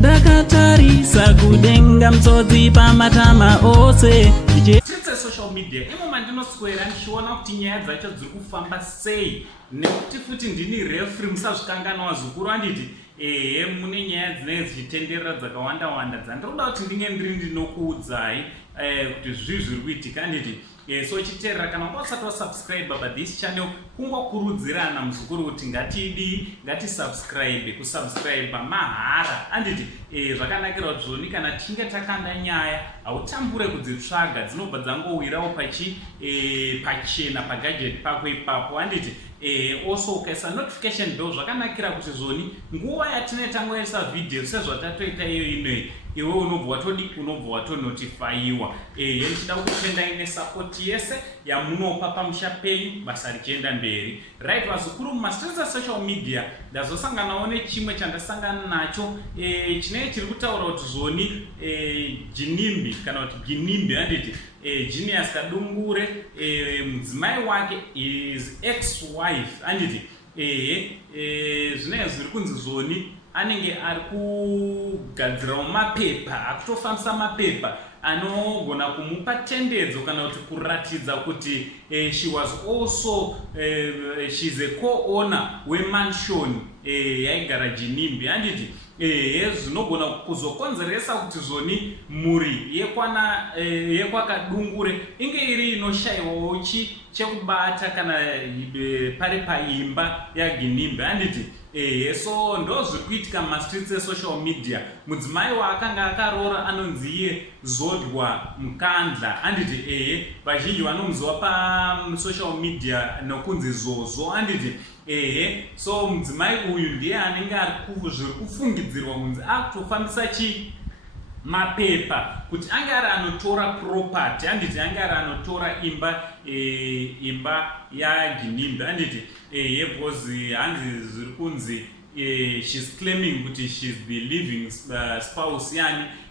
Dakatarisa kudenga mtsotsi pamatama ose social media imo mandinoswera ndichiona kuti nyaya dzacho dziri kufamba sei, nekuti futi ndini referee musazvikanganwa zukuru anditi mune nyaya dzinenge dzichitenderera dzakawanda wanda dzandinoda kuti ndinge ndiri ndinokuudzai kuti zviri kuitika anditi. So chiterera kana usati wasubscribe pathis channel kungokurudzirana muzukuru kuti ngatisubscribe. Kusubscribe mahara anditi zvakanakira kuti zvoni kana tichinge takanda nyaya hautambure kudzitsvaga, dzinobva dzangowirawo pachena pagadget pako ipapo anditi. Also ukaisa notification bell zvakanakira kuti zvoni nguva yatinenge tangoisa video sezvatatoita iyo inoyi iwe unobva watonotifyiwa. Ndichida kutenda ine support yese yamunopa pamusha penyu basa richienda mberi. Right vazukuru, mumastreets social media ndazosanganawo nechimwe chandasangana nacho chinenge chiri kutaura kuti zvoni jinimbi kana kuti ginimbi anditi Genius Kadungure mudzimai wake is ex-wife anditi zvinenge zviri kunzi zvoni anenge ari kugadzirawo mapepa akutofambisa mapepa anogona kumupa tendedzo kana kuti kuratidza kuti she was also she's a co-owner wemansion yaigara Jinimbi handiti. Zvinogona kuzokonzeresa kuti zvoni mhuri yekwakadungure inge iri inoshayiwawo chekubata kana pari paimba yaGinimbi handiti. So ndo zviri kuitika mumastreets esocial media. Mudzimai waakanga akaroora anonzi iye Zodwa Mukandla handiti. Vazhinji vanomuziva pasocial media nokunzi Zozo handiti. So mudzimai uyu ndiye anenge zviri kufungidzirwa kunzi akutofambisa mapepa kuti ange ari anotora property handiti, ange ari anotora imba yaGinimbi handiti. Because hanzi zviri kunzi she's claiming kuti she's the living spouse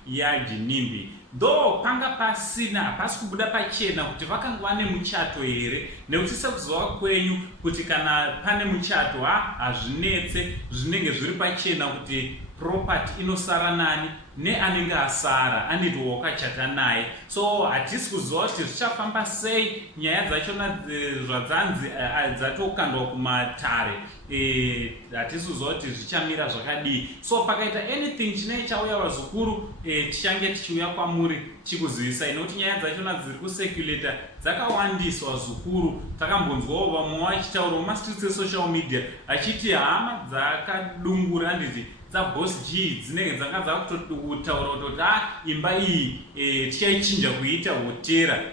yaGinimbi. Though panga pasina hapasi kubuda pachena kuti vakanga vane muchato here, nekuti sekuziva kwenyu kuti kana pane muchato hazvinetse, zvinenge zviri pachena kuti property inosara nani neanenge asara anditi wakachata naye. So hatisi kuziva kuti zvichafamba sei nyaya dzachona zvadzanzi dzatokandwa kumatare. Hatisi kuziva kuti zvichamira zvakadii. So pakaita anything chinenge chauya vazukuru tichange tichiuya kwamuri chikuzivisai, nokuti nyaya dzachona dziri kuseculata dzakawandiswa zukuru. Takambonzwawo vamwe vachitaura mumastreets esocial media achiti hama dzakadungura handiti dzaBoss G dzinenge dzanga dzakutotaura kuti imba iyi tichaichinja kuita hotera.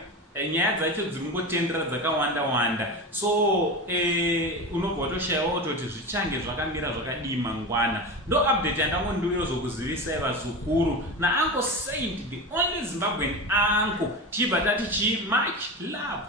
Nyaya dzacho dziri kungotendera dzakawanda wanda. So unobva watoshayiwa kutoti zvichange zvakamira zvakadii mangwana. Ndo update yandangondiuya zokuzivisai vazukuru naUncle Saint, the only Zimbabwean uncle. Tichibva tati much love.